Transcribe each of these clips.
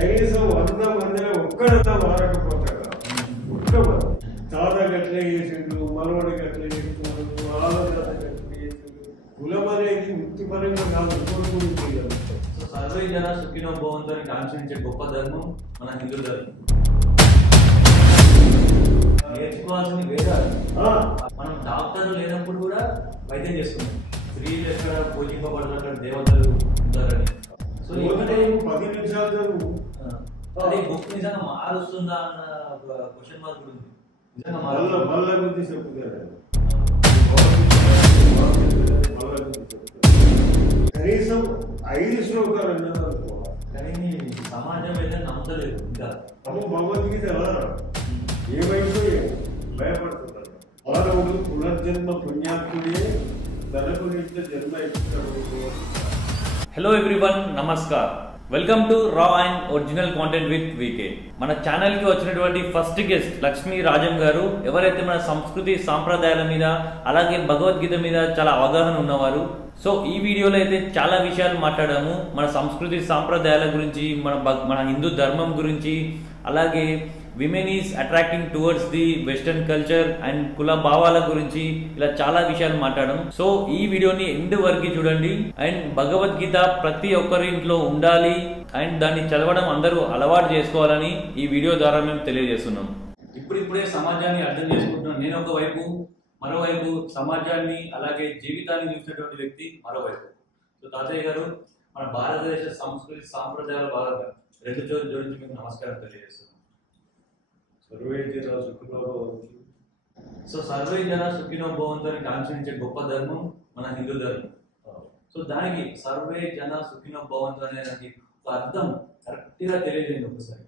కనీసం 100 మందిలో ఒక్కడన్నా మారకపోతాడు. ఒక్కడు తాత గట్లే చేసిండు, మనవాడికి అట్లే చేస్తున్నాడు, ఆలోచన గట్లే చేసిండు. కులం అనేది వృత్తిపరంగా కాదు, కోరుకుంటుంది. సో సర్వే జన సుఖినో భవంతు అని కాంక్షించే గొప్ప ధర్మం మన హిందూ ధర్మం. నేర్చుకోవాల్సింది వేదాలు. మనం డాక్టర్లు లేనప్పుడు కూడా వైద్యం చేసుకున్నాం. స్త్రీలు ఎక్కడ పూజింపబడతారు, అక్కడ దేవతలు ఉంటారని. సో 10 నిమిషాలు అది బుక్ నిజంగా మారుస్తుందా అన్న క్వశ్చన్ మార్క్ కూడా ఉంది. నిజంగా మళ్ళ గురించి చెప్తారు. కనీసం 5 శ్లోకాలు అనుకోవాలి. కానీ సమాజం అయితే నమ్మలేదు. ఇంకా భగవద్గీత ఏమైందో భయపడుతున్నారు. మానవుడు పునర్జన్మ పుణ్యాత్ముడే, తనకు నిత్య జన్మ ఇస్తాడు. హలో ఎవ్రీవన్, నమస్కార్. Welcome to raw and original content with VK. మన ఛానల్ కి వచ్చినటువంటి ఫస్ట్ గెస్ట్ లక్ష్మీ రాజం గారు. ఎవరైతే మన సంస్కృతి సాంప్రదాయాల మీద అలాగే భగవద్గీత మీద చాలా అవగాహన ఉన్నవారు. సో ఈ వీడియోలో అయితే చాలా విషయాలు మాట్లాడాము. మన సంస్కృతి సాంప్రదాయాల గురించి, మన హిందూ ధర్మం గురించి, అలాగే women is attracting towards the western culture and కుల భావాల గురించి, ఇలా చాలా విషయాలు మాట్లాడడం. సో ఈ వీడియోని ఎండ్ వరకు చూడండి. అండ్ భగవద్గీత ప్రతి ఒక్కరి ఇంట్లో ఉండాలి అండ్ దాన్ని చదవడం అందరూ అలవాటు చేసుకోవాలని ఈ వీడియో ద్వారా మేము తెలియజేస్తున్నాం. ఇప్పుడిప్పుడే సమాజాన్ని అర్థం చేసుకుంటున్నాం నేను ఒకవైపు, మరోవైపు సమాజాన్ని అలాగే జీవితాన్ని చూసినటువంటి వ్యక్తి మరోవైపు. సో తాతయ్య గారు, మన భారతదేశ సంస్కృతి సాంప్రదాయాల భాగంగా రెండు జోడించి మీకు నమస్కారం తెలియజేస్తున్నాం. సర్వే జన సుఖినో భవంతు. సో సర్వే జన సుఖినో భవంతు అని కాంక్షించే గొప్ప ధర్మం మన హిందూ ధర్మం. సో దానికి సర్వే జన సుఖినో భవంతు అనేది ఒక అర్థం కరెక్ట్ గా తెలియజేయండి ఒకసారి.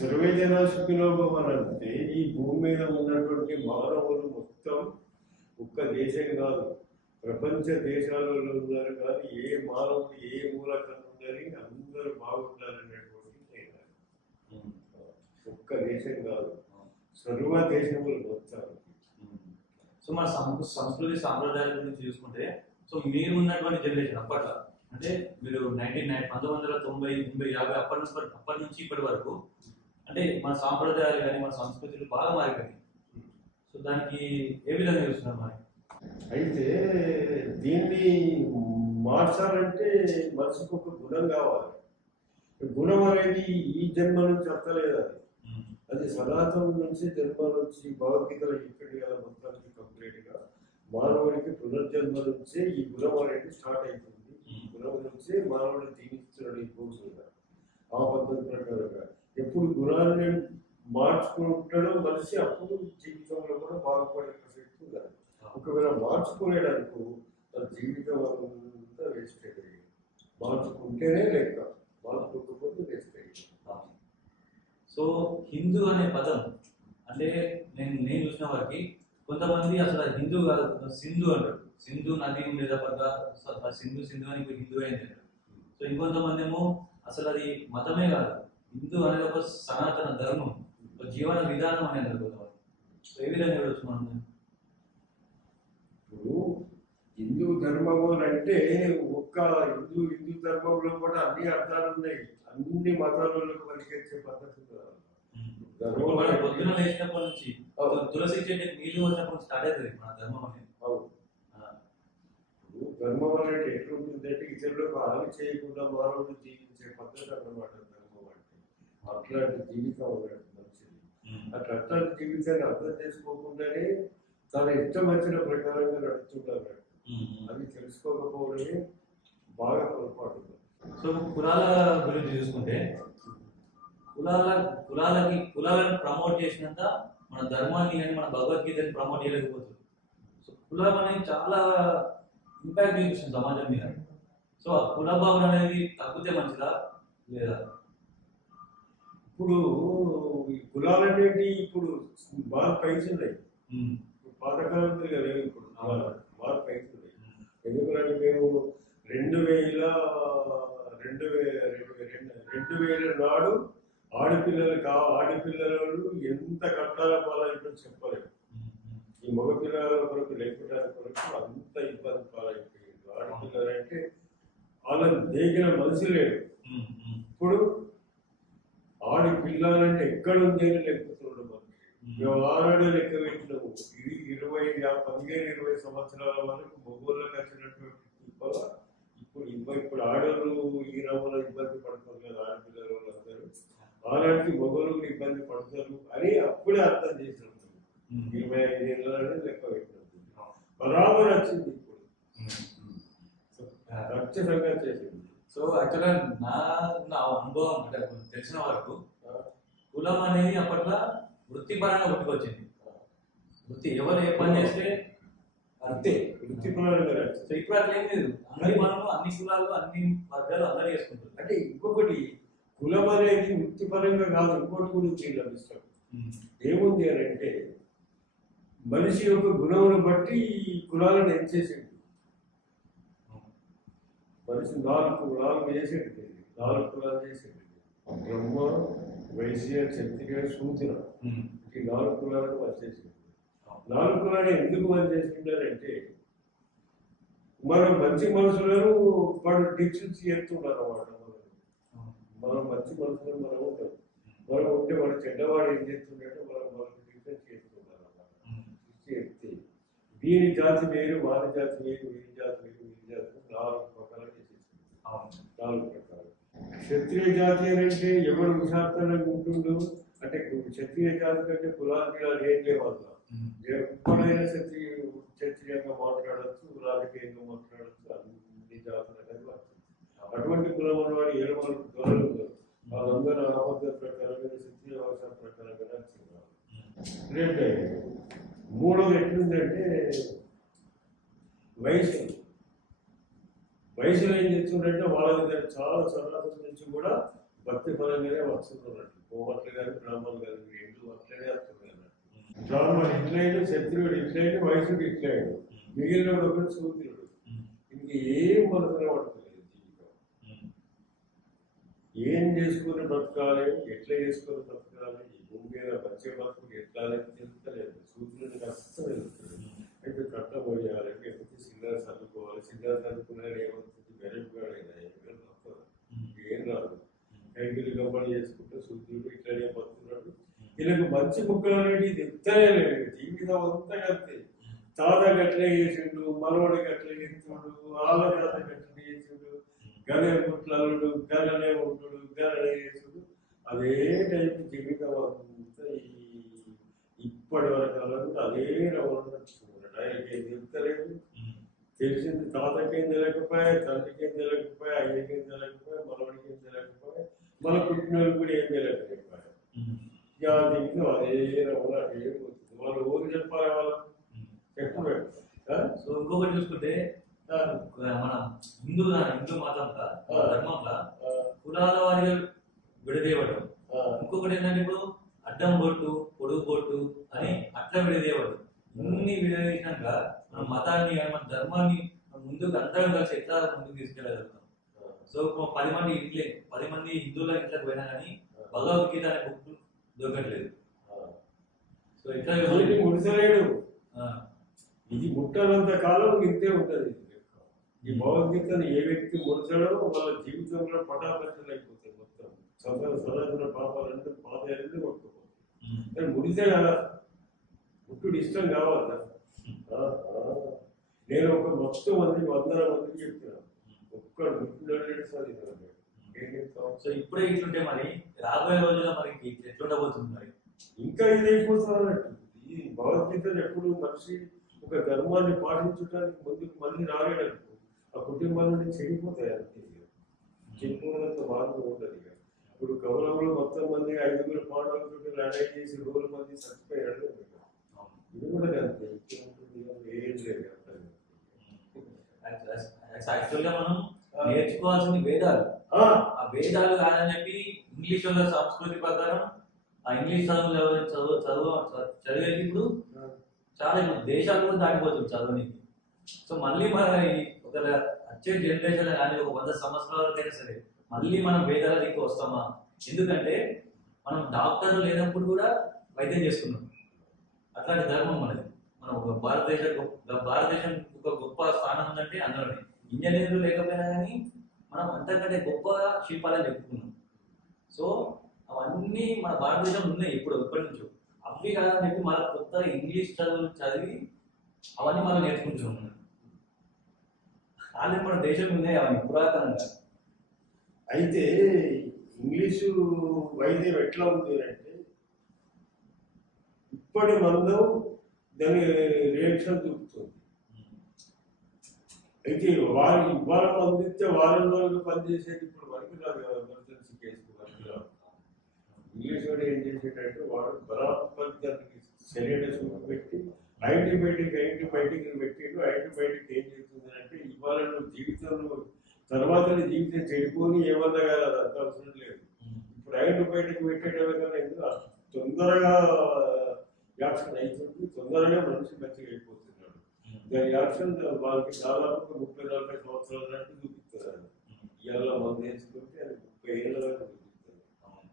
సర్వే జన సుఖినో భవంతు అంటే ఈ భూమి మీద ఉన్నటువంటి మానవులు మొత్తం ఒక్క దేశం కాదు, ప్రపంచ దేశాలలో ఉన్నారు. కానీ ఏ మానవుడు ఏ మూలకన్నా ఉందని అందరూ బాగుండాలనేటువంటి ఒక్క దేశం కాదు, సర్వ దేశములు మొత్తం. సో మన సంస్కృతి సాంప్రదాయాల గురించి చూసుకుంటే, సో మీరు ఉన్నటువంటి జనరేషన్ అప్పట్లో, అంటే మీరు 1990, 50 అప్పటి నుంచి ఇప్పటి వరకు, అంటే మన సాంప్రదాయాలు కానీ మన సంస్కృతులు బాగా మారిపోయాయి. సో దానికి ఏ విధంగా చూస్తున్నారు మరి? అయితే దీన్ని మార్చాలంటే మనిషికి ఒక గుణం కావాలి. గుణం అనేది ఈ జన్మ నుంచి అర్థలేదు. అది సనాతనం నుంచి జన్మ నుంచి భగవద్గీతలో ఇక్కడి మొత్తానికి కంప్లీట్ గా మానవుడికి పునర్జన్మ నుంచే ఈ గుణం అనేది స్టార్ట్ అవుతుంది. ఈ గుణం నుంచే మానవుడు జీవిస్తున్నాడు ఈ భూమిగా. ఆ పద్ధతి ప్రకారంగా ఎప్పుడు గుణాన్ని మార్చుకుంటాడో మనిషి అప్పుడు జీవితంలో కూడా బాగుపడే ప్రసక్తి ఉండాలి. ఒకవేళ మార్చుకోలేడనుకో తన జీవితం అంతా వేస్ట్ అయ్యింది. మార్చుకుంటేనే లెక్క, మార్చుకోకపోతే వేస్ట్ అయ్యింది. సో హిందూ అనే పదం అంటే నేను చూసిన వారికి కొంతమంది అసలు హిందూ కాదు, సింధు అంటారు. సింధు నది ఉండేదా పక్క సింధు అని హిందూ అయింది. సో ఇంకొంతమంది ఏమో అసలు అది మతమే కాదు, హిందూ అనేది ఒక సనాతన ధర్మం, ఒక జీవన విధానం అనేది కొంతమంది. సో ఏ విధంగా చూస్తున్నాను? ఇప్పుడు హిందూ ధర్మము అంటే ఒక్క హిందూ ధర్మంలో కూడా అన్ని అర్థాలు ఉన్నాయి. అన్ని మతాలకు పరిగెత్తే పద్ధతి పొద్దున లేచినప్పటి నుంచి తులసి చెట్టుకి నీళ్లు వచ్చినప్పుడు స్టార్ట్ అవుతుంది మన ధర్మం అనేది. ధర్మం అనేది ఎట్లుంటుందంటే ఇతరులకు హాని చేయకుండా మానవుడు జీవించే పద్ధతి అన్నమాట ధర్మం అంటే. అట్లాంటి జీవితం అన్నట్టు మంచిది. అట్లాంటి జీవితాన్ని అర్థం చేసుకోకుండానే తన ఇష్టం వచ్చిన ప్రకారంగా నడుస్తుంటారు. అది తెలుసుకోకపోవడమే బాగా పొరపాటు. సో కులాల గురించి చూసుకుంటే, కులాలను ప్రమోట్ చేసినంత మన ధర్మాన్ని కానీ మన భగవద్గీతని ప్రమోట్ చేయలేకపోతుంది. సో కులం అనేది చాలా ఇంపాక్ట్ చూపిస్తుంది సమాజం మీద. సో ఆ కుల భావన అనేది తగ్గితే మంచిదా లేదా? ఇప్పుడు ఈ కులాలు అనేవి ఇప్పుడు బాగా పెంచున్నాయి. పాతకాలం కదా, ఇప్పుడు బాగా పెంచున్నాయి. ఎందుకంటే మేము 2000 నాడు ఆడపిల్లలు ఎంత కట్టాల పాలైపోయిందో చెప్పలేదు. ఈ మగపిల్లల కొరకు లేకుండా కొరకు అంత ఇబ్బంది పాలైపోయింది. ఆడపిల్లలు అంటే వాళ్ళని దేగిన మనసు లేడు. ఇప్పుడు ఆడి పిల్లలంటే ఎక్కడ ఉంది అని లెక్కుతున్నాడు మనం ఆనాడే లెక్క పెట్టినాము. ఇది 15-20 సంవత్సరాల వరకు మొగోళ్ళకి వచ్చినటువంటి ఇప్పుడు ఆడవాళ్ళు ఈ రవ్వలో ఇబ్బంది పడుతుంది కదా, ఆడపిల్లల వాళ్ళందరూ ఆనాటికి మొగోళ్ళు ఇబ్బంది పడతారు అని అప్పుడే అర్థం చేసినట్టు 25 ఏళ్ళనే లెక్క పెట్టినట్టు బరాబర్ వచ్చింది. ఇప్పుడు ఖచ్చితంగా చేసింది. సో యాక్చువల్గా నా అనుభవం అంటే తెలిసిన వరకు కులం అనేది అప్పట్లో వృత్తిపరంగా పుట్టుకొచ్చింది. వృత్తి ఎవరు ఏ పని చేస్తే అంతే వృత్తిపరంగా. సో ఇప్పుడు అట్లా ఏం లేదు, అన్ని పనులు అన్ని కులాలు అన్ని వర్గాలు అందరూ చేసుకుంటారు. అంటే ఇంకొకటి కులం అనేది వృత్తిపరంగా కాదు, ఇంకోటి గురించి లభిస్తాం. ఏముంది అని అంటే మనిషి యొక్క గుణమును బట్టి ఈ కులాలను ఎంచేసింది. మనిషి నాలుగు చేసేది, 4 కులాలు చేసేది. బ్రహ్మ, వైశ్య, క్షత్రియ, శూద్ర, ఈ 4 కులాలను వచ్చేసింది. 4 కులాలు ఎందుకు పనిచేసిందంటే మనం మంచి మనుషులను వాడు డిక్షన్స్ చేస్తున్నారు అన్నమాట. మనం మంచి మనుషులను మనం ఉంటాం, మనం ఉంటే వాడు చెడ్డవాడు ఏం చేస్తుందంటే మనం డిక్షన్స్ చేస్తున్నారు అన్నమాట. చెప్తే వీరి జాతి వేరు, వారి జాతి వేరు, వీరి జాతి వేరు, వీరి జాతి 4 ప్రకారాలు చేసేసింది. 4 ప్రకారాలు. క్షత్రియ జాతి అంటే ఎవరు విశాఖంగా ఉంటుండో అంటే క్షత్రియ జాతి కంటే కులాలు ఏం లేవన్నా ఎప్పుడైనా క్షత్రియంగా మాట్లాడచ్చు, రాజకీయంగా మాట్లాడచ్చు, అన్ని జాతుల అటువంటి కులం ఉన్నవాడు 7 దొరలు వాళ్ళందరూ ఆపద ప్రకారంగా క్షత్రియ భాష ప్రకారంగా నచ్చుతున్నారు. రెండో మూడోది ఎట్లుందంటే వయసులో ఏం చేస్తుందంటే వాళ్ళ దగ్గర చాలా సనాతన నుంచి కూడా భక్తి పరంగానే వస్తున్నట్టు. కోమట్లు కానీ బ్రాహ్మణులు కానీ రెండు అట్లనే వస్తుంది అన్నట్టు. బ్రాహ్మణుడు ఇట్లయినా, క్షత్రియుడు ఇట్లయినా, వయసుడు ఇట్లయినా, మిగిలిన ఒకటి సూత్రుడు. ఇంక ఏం మనసులో పడుతుంది జీవితం. ఏం చేసుకుని బతకాలి, ఎట్లా చేసుకుని బతకాలి, ఈ భూమి మీద వచ్చే బతుకు ఎట్లా అనేది తెలుస్తలేదు. సూత్రుడిని కష్టం తెలుస్తుంది. అయితే కట్టబోయాలి, లేకపోతే సిగ్నల్ చదువుకోవాలి. సిగ్నల్ చదువుకున్నా ఏమవుతుంది, మెరుగుగాడైనా ఏం రాదు. కైకిలి గంపలు చేసుకుంటే సూత్రుడు ఇట్లనే బతుకున్నాడు. వీళ్ళకి మంచి ముక్కలు అనేది చెప్తానే లేదు. జీవితం అంతా కలిపి తాత గట్లే చేసిండు, మనవాడికి అట్లే చేస్తున్నాడు, వాళ్ళ జాత గట్లే చేసిండు, గనే పుట్లల్లుడు, గలనే ఉంటుడు, గలనే చేసుడు. అదే టైప్ జీవితం అంతా ఇప్పటి వరకు అదే రవ్వడం నచ్చుకున్నాడు. ఆయనకేం చెప్తలేదు. తెలిసింది తాతకేం తెలియకపోయా, తండ్రికేం తెలియకపోయా, అయ్యకేం తెలియకపోయా, మనవాడికేం తెలియకపోయా, మన పుట్టినోళ్ళు కూడా ఏం తెలియకపోయా. జీవితం అదే రవ్వడం అదే పోతుంది. వాళ్ళు ఊరు చెప్పాలి, వాళ్ళు చెప్పలేదు. సో ఇంకొకటి చూసుకుంటే మన హిందూ మతంలో ధర్మంలో కులాల వారిగా విడదేయబడ్డం. ఇంకొకటి ఏంటంటే ఇప్పుడు అడ్డం బొట్టు, పొడుగు బొట్టు అని అట్లా విడదేయబడ్డం. ఇన్ని విడదీసినాక మన మతాన్ని మన ధర్మాన్ని ముందుకు అందరం కలిసి ఎట్లా ముందుకు తీసుకెళ్ళగలుగుతాం. సో 10 మంది హిందువుల ఇంట్లోకి పోయినా కానీ భగవద్గీత అనే బుక్ దొరకట్లేదు. సో ఎట్లా ముడిసలేడు. ఇది ముట్టనంత కాలం ఇంతే ఉంటది. ఈ భగవద్గీతను ఏ వ్యక్తి ముడిచాడో వాళ్ళ జీవితంలో పటాపంచలు అయిపోతాయి. మొత్తం సనాతన పాపాలంటే పాదాలన్నీ కొట్టుకుపోతాయి. ముడితే కదా, ముట్టుడు ఇష్టం కావాలా. నేను ఒక మొత్తం మందికి 100 మందికి చెప్తున్నాను, ఒక్కడు ముట్టుడు సాధించాను. సో ఇప్పుడే ఇట్లుంటే మరి రాబోయే రోజుల్లో మరి ఎట్లుండబోతుంది మరి ఇంకా ఇదైపోతున్నట్టు. ఈ భగవద్గీతలు ఎప్పుడు మనిషి ఒక ధర్మాన్ని పాటించడానికి ముందుకు మళ్ళీ రాలేడనుకో ఆ కుటుంబాల నుండి చెడిపోతాయి. అంతే చెడిపోయినంత మార్గం ఉంటుంది. ఇక ఇప్పుడు కౌరవులు మొత్తం మంది 5 పాండవులతో లడాయి చేసి 100 మంది చచ్చిపోయాడు. ఇది కూడా అంతే, ఏం లేదు. యాక్చువల్గా మనం నేర్చుకోవాల్సింది వేదాలు. ఆ వేదాలు కాదని చెప్పి ఇంగ్లీష్ వాళ్ళ సంస్కృతి ప్రకారం ఆ ఇంగ్లీష్ చదివేది ఇప్పుడు చాలా దేశాలు కూడా దాటిపోతుంది చదవనికి. సో మళ్ళీ మన ఒక వచ్చే జనరేషన్ కానీ ఒక 100 సంవత్సరాలకైనా సరే మళ్ళీ మనం వేదాల దిక్కు వస్తామా? ఎందుకంటే మనం డాక్టర్లు లేనప్పుడు కూడా వైద్యం చేసుకున్నాం. అట్లాంటి ధర్మం మనది. మనం ఒక భారతదేశం ఒక గొప్ప స్థానం ఉందంటే అందులోనే. ఇంజనీర్లు లేకపోయినా కానీ మనం అంతకంటే గొప్ప శిల్పాలని చెప్పుకున్నాం. సో అవన్నీ ఇవన్నీ మన భారతదేశంలో ఉన్నాయి ఇప్పుడు ఎప్పటి నుంచో. అవి కాదని చెప్పి మన కొత్త ఇంగ్లీష్ చదువులు చదివి అవన్నీ మనం నేర్చుకుంటున్నాం. కానీ మన దేశం ఉన్నాయి అవన్నీ పురాతనంగా. అయితే ఇంగ్లీషు వైద్యం ఎట్లా ఉంది అంటే ఇప్పటి మందం దాని రియాక్షన్ చూపుతుంది. అయితే ఇవాళ మందిస్తే వారం రోజులు పనిచేసేది ఇప్పుడు వరకు రాదు కదా. ఎమర్జెన్సీ కేసుకు వరకు రాదు. ఇంగ్లీష్ వాడు ఏం చేసేటంటే వాడు బరాబర్ దానికి సరైన సూపు పెట్టి యాంటీబయాటిక్ పెట్టిండు. యాంటీబయాటిక్ ఏం చేస్తుంది అంటే ఇవాళ నువ్వు జీవితంలో తర్వాత జీవితం చెడిపోని ఏమన్నా కాదు, అది అంత అవసరం లేదు. ఇప్పుడు యాంటీబయాటిక్ పెట్టేటం కన్నా ఎందుకు తొందరగా యాక్షన్ అవుతుంది, తొందరగా మనిషి మంచిగా అయిపోతున్నాడు. దాని యాక్షన్ వాళ్ళకి దాదాపు 30-40 సంవత్సరాల నాటి చూపిస్తారు. ఇవాళ మంది వేసుకుంటే అది 30 ఏళ్ళ దాకా చూపిస్తారు.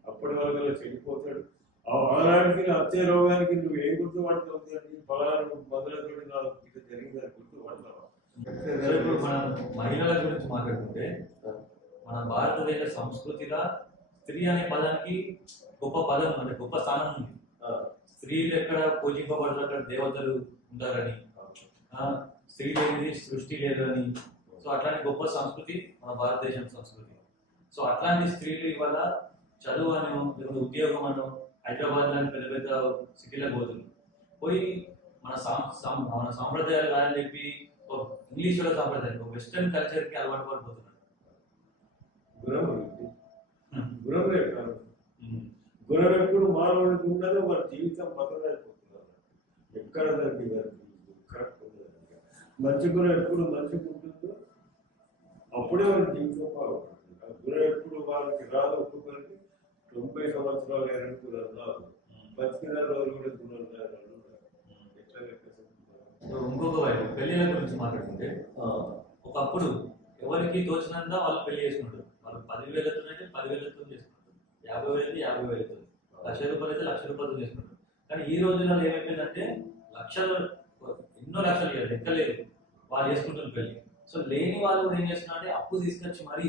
అప్పటి వరకు చెడిపోతాడు. ఆనాడికి అత్తే రోగానికి నువ్వు ఏం గుర్తుపడుతుంది అంటే ఫలానా మొదలతో నాకు ఇట్లా జరిగిందని గుర్తుపడతావా? ఇప్పుడు మనం మహిళల గురించి మాట్లాడుకుంటే మన భారతదేశ సంస్కృతిగా స్త్రీ అనే పదానికి గొప్ప పదం అంటే గొప్ప స్థానం ఉంది. స్త్రీలు ఎక్కడ పూజింపబడతారు అక్కడ దేవతలు ఉంటారని, స్త్రీ లేనిది సృష్టి లేదు అని. సో అట్లాంటి గొప్ప సంస్కృతి మన భారతదేశం సంస్కృతి. సో అట్లాంటి స్త్రీలు ఇవాళ చదువు అనో లేకపోతే ఉద్యోగం అనో హైదరాబాద్ లాంటి పెద్ద పెద్ద సిటీలకు పోతుంది. పోయి మన సాంప్రదాయాలు కాదని చెప్పి ఇంగ్లీష్ వాళ్ళ సాంప్రదాయాలు వెస్టర్న్ కల్చర్ కి అలవాటు పడిపోతున్నారు. గుణం ఎప్పుడు మానవుడికి ఉండదు, వారి జీవితం బతకలేకపోతున్నారు. ఎక్కడ దానికి కరెక్ట్ ఉండదు. మంచి గుణం ఎప్పుడు మంచిగా ఉంటుందో అప్పుడే వారి జీవితం బాగుంటుంది. ఆ గుణం ఎప్పుడు వాళ్ళకి రాదు. ఒక్కొక్కరికి 90 సంవత్సరాలు ఎరుగుతున్నారు రాదు, బతికిన రోజులు కూడా గుణం రాదు. ఎట్లా ఇంకొక వైపు పెళ్లిళ్ళ గురించి మాట్లాడుకుంటే ఒకప్పుడు ఎవరికి తోచినంత వాళ్ళు పెళ్లి చేసుకుంటారు. వాళ్ళు 10,000 అయితే 10,000 చేసుకుంటారు, 50,000 అయితే 50,000, ₹1,00,000 అయితే ₹1,00,000 చేసుకుంటారు. కానీ ఈ రోజుల్లో ఏమైపోయిందంటే లక్షలు, ఎన్నో లక్షలు లెక్కలేదు వాళ్ళు చేసుకుంటారు పెళ్లి. సో లేని వాళ్ళు కూడా ఏం చేస్తున్నారంటే అప్పు తీసుకొచ్చి మరి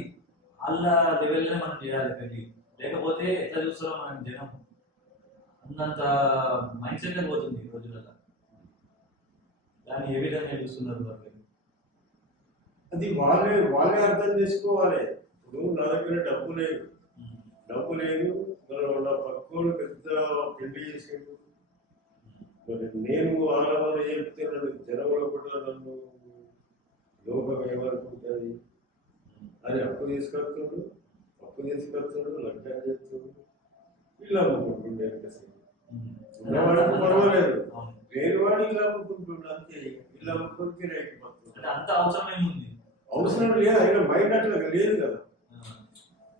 వాళ్ళ లెవెల్లోనే మనం చేయాలి పెళ్లి, లేకపోతే ఎట్లా చూస్తారో మనం జనం అన్నంత మైండ్ సెట్ పోతుంది ఈ రోజులలో. దాన్ని ఏ విధంగా చూస్తున్నారు మరి? అది వాళ్ళే అర్థం చేసుకోవాలి. ఇప్పుడు నా దగ్గర డబ్బు లేదు, నా పక్కోడు పెద్ద పెళ్లి చేసేందుకు మరి నేను ఆలవాళ్ళు చెప్తే నన్ను జనంలో కూడా నన్ను లోకం ఏమనుకుంటుంది అని అప్పు తీసుకొస్తాడు, లగ్నం చేస్తాడు, ఇల్లు అమ్ముకుంటుండే. ఉన్నవాడికి పర్వాలేదు, లేనివాడు ఇల్లు అమ్ముకుంటుండే. అంతే, ఇల్లు అమ్ముకుంటే రేగిపోతుంది. అంత అవసరం ఏముంది? అవసరం లేదు. ఆయన మైండ్ అట్లా లేదు కదా.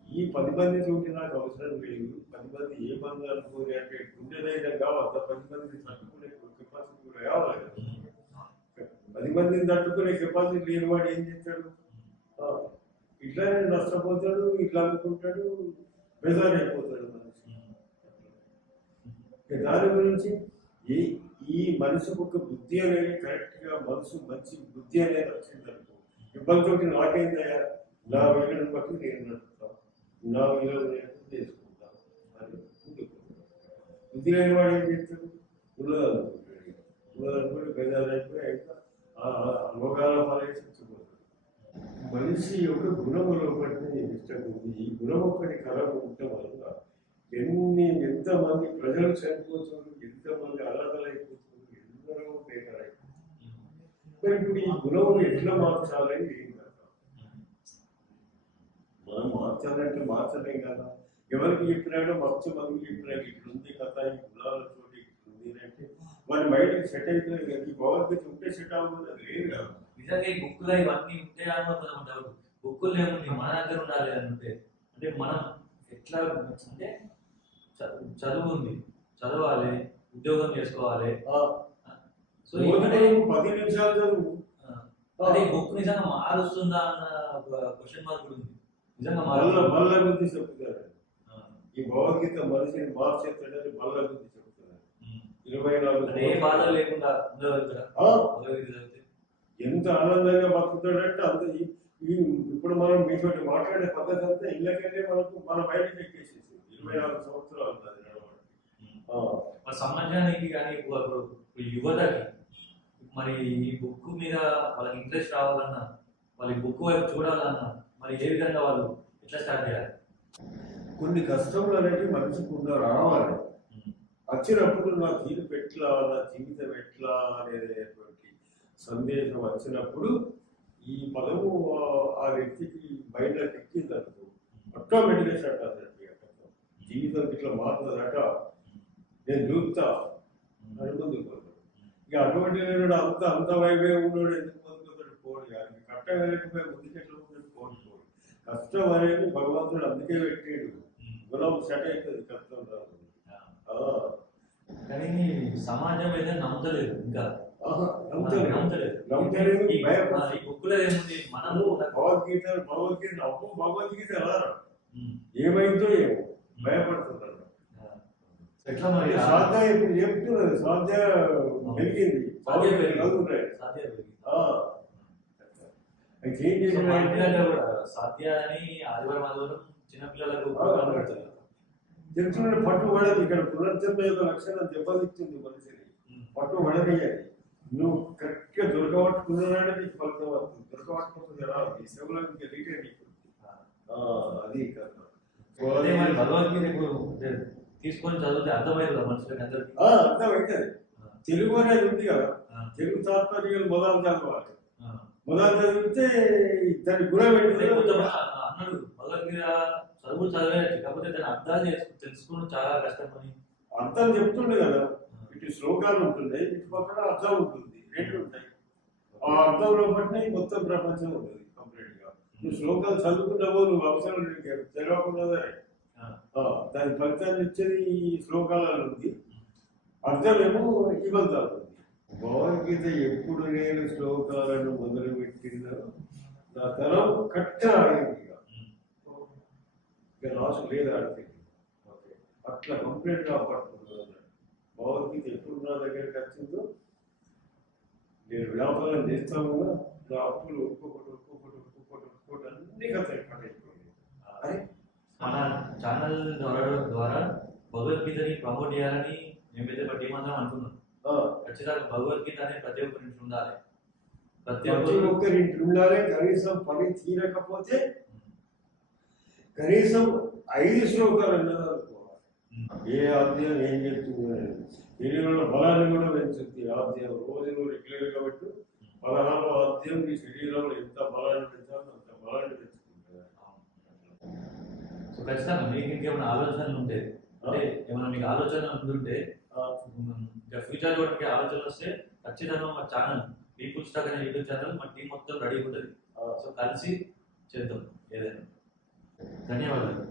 ఈ 10 మంది చూసి నాకు అవసరం లేదు, 10 మంది ఏ మంది అనుకోని అంటే గుండెదైనా కావాలి, 10 మందిని తట్టుకునే కెపాసిటీ కూడా కావాలి కదా. 10 మందిని తట్టుకునే కెపాసిటీ లేని వాడు ఏం చేస్తాడు? ఇట్లానే నష్టపోతాడు, ఇట్లా అనుకుంటాడు, బెజార్ అయిపోతాడు మనిషి. దాని గురించి ఈ మనిషికి ఒక బుద్ధి అనేది కరెక్ట్ గా మంచి బుద్ధి అనేది వచ్చిందనుకో, ఇబ్బందితోటి నాకేందయ్యా, నా వీళ్ళని బట్టి నేను నడుపుతాను, నా వీళ్ళని నేను చేసుకుంటాను అని బుద్ధి లేని వాడు ఏం చేస్తాడు? ఉన్నదనుకుంటే బెజార్ అయిపోయి అయితే రోగాల పాలే చచ్చిపోతాడు. మనిషి యొక్క గుణము లోపలి ఇష్టం ఉంది. ఈ గుణం ఒక్కటి ఖరాబ్ ఉండటం వల్ల ఎంతమంది ప్రజలు చనిపోతున్నారు, ఎంతమంది అలగలైపోతున్నారు, ఎందరో బేకారైపోతున్నారు. మరి ఇప్పుడు ఈ గుణం ఎట్లా మార్చాలని ఏం కదా? మనం మార్చాలంటే మార్చలేం కదా. ఎవరికి చెప్పినాడో మస్తు మందికి చెప్పినాడు ఇట్లుంది కథ, ఈ గుణాలతో ఇట్లుంది అంటే వాడి మైండ్కి సెట్ అవుతుంది కదా. ఈ భగవద్గీత ఉంటే సెట్ అవ్వదు, అది లేదు కదా. నిజంగా ఈ బుక్కులో ఇవన్నీ ఉంటే అనుకుంటారు. బుక్కులు ఏముంది మన దగ్గర ఉండాలి అని ఉంటే, అంటే మనం ఎట్లా అంటే చదువు ఉంది, చదవాలి, ఉద్యోగం చేసుకోవాలి. సో 10 నిమిషాలు చదువు. అదే బుక్ నిజంగా మారుస్తుందా అన్న క్వశ్చన్ మార్క్ కూడా ఉంది. నిజంగా మళ్ళా బుద్ధి చెప్తున్నారు. ఈ భగవద్గీత మనిషిని మార్చేస్తాడని మళ్ళా బుద్ధి చెప్తున్నారు. 24 ఏ బాధ లేకుండా ఎంత ఆనందంగా బతుకుతాడంటే అంత. ఇప్పుడు మనం మీతో మాట్లాడే పద్ధతి అంతా ఇళ్ళకెళ్ళే మనకు మన బయటకి ఎక్కేసేసి 24 సంవత్సరాలు ఉన్నది నడవడం. మరి సమాజానికి కానీ యువతకి మరి ఈ బుక్ మీద వాళ్ళకి ఇంట్రెస్ట్ రావాలన్నా వాళ్ళకి బుక్ వైపు చూడాలన్నా మరి ఏ విధంగా వాళ్ళు ఎట్లా స్టార్ట్ చేయాలి? కొన్ని కష్టములు అనేవి మనిషికి రావాలి. వచ్చినప్పుడు నా జీవితం ఎట్లా, నా జీవితం ఎట్లా అనేటువంటి సందేశం వచ్చినప్పుడు ఈ పదము ఆ వ్యక్తికి మైండ్లోకి ఎక్కిందనుకో ఆటోమేటిక్గా స్టార్ట్ అవుతుంది. జీవితం ఇట్లా మారుతుందట, నేను చూపుతా అని ముందుకు పోతాడు. ఇక అటువంటి అంత వైభవం ఉన్నాడు, ఎందుకు ముందుకు పోడు కానీ కష్టం వెళ్ళకపోయి ముందుకు ఎట్లా ముందుకు పోడు. కష్టం అనేది భగవంతుడు అందుకే పెట్టాడు. గుణం సెట్ అవుతుంది, కష్టం రాదు. కానీ సమాజం అయితే నమ్ముతలేదు, ఇంకా భగవద్గీత ఏమైందో ఏమో భయపడుతున్నారు. ఎట్లా మరి స్వాధ్యాయ ఇప్పుడు చెప్తున్నది, స్వాధ్యాయ పెరిగింది, సాధ్య అని ఆదివారం ఆదివారం చిన్నపిల్లలకు చెప్తున్నాడు. పట్టు పడదు. ఇక్కడ పునర్జన్మ యొక్క లక్షణం దెబ్బతిస్తుంది మనిషిని. పట్టు పడనియాలి. నువ్వు కరెక్ట్ గా దొరకబట్టుకున్నాడే నీకు ఫలితం అవుతుంది. దొరకబట్టుకుంటుంది ఎలా అవుతుంది? సేవలో ఇంకా రీటే నీకు అది కదా. భగవద్గీత తీసుకొని చదివితే అర్థమవుతుంది మనుషులకి అందరికి. అర్థమవుతుంది. తెలుగు అనేది ఉంది కదా, తెలుగు తాత్పర్యాలు మొదలు చదవాలి. మొదలు చదివితే దాని గుణం ఏంటి అన్నాడు. భగవద్గీత చదువు చదివేయచ్చు, కాకపోతే దాని అర్థాలు తెలుసుకోవడం చాలా కష్టమని. అర్థం చెప్తుండే కదా, ఇటు శ్లోకాలు ఉంటుంటాయి, ఇటు పక్కన అర్థం ఉంటుంది, రెండు ఉంటాయి. ఆ అర్థంలో బట్టి మొత్తం ప్రపంచం ఉంటుంది కంప్లీట్ గా. నువ్వు శ్లోకాలు చదువుకున్నావో నువ్వు అవసరం తెలియకుండా దాని ఫలితాన్ని ఇచ్చేది ఈ శ్లోకాలలో ఉంది. అర్థమేమో ఈ బంధాలు ఉంది. భగవద్గీత ఎప్పుడు నేను శ్లోకాలను మొదలు పెట్టినా నా తరం కట్ట అయింది. ఇక లాస్ట్ లేదు ఆడితే అట్లా కంప్లీట్ గా పట్టుకుంటున్నాను. భగవద్గీత ఎప్పుడు నా దగ్గరికి వచ్చిందో, నేను వ్యాపారం చేస్తాను కూడా నా అప్పులు ఒక్కొక్కటి అన్ని కథ అయిపోయింది. మన ఛానల్ ద్వారా భగవద్గీతని ప్రమోట్ చేయాలని మేమైతే బట్టి మాత్రం అనుకున్నాం. ఖచ్చితంగా భగవద్గీత అనేది ప్రతి ఒక్కరి ఇంట్లో ఉండాలి, ప్రతి ఒక్కరి ఇంట్లో ఉండాలి. కనీసం పని తీరకపోతే కనీసం 5 శ్లోకాలు అన్నది అనుకోవాలి. ఏ అధ్యాయం ఏం చెప్తుంది శరీరంలో బలాన్ని కూడా పెంచుతుంది. అధ్యాయం రోజులు రెగ్యులర్ కాబట్టి 16వ అధ్యాయం మీ శరీరంలో ఎంత బలాన్ని పెంచాలో అంత బలాన్ని పెంచుకుంటుంది. సో ఖచ్చితంగా మీకు ఇంకేమైనా ఆలోచనలు ఉంటే, అంటే ఏమైనా మీకు ఆలోచన ఉంటుంటే ఇంకా ఫ్యూచర్ కూడా మీకు ఆలోచనలు వస్తే ఖచ్చితంగా మా ఛానల్ పీపుల్ స్టాక్ అనే యూట్యూబ్ ఛానల్ మా టీం మొత్తం రెడీ ఉంటుంది. సో కలిసి చేద్దాం ఏదైనా. ధన్యవాదాలు.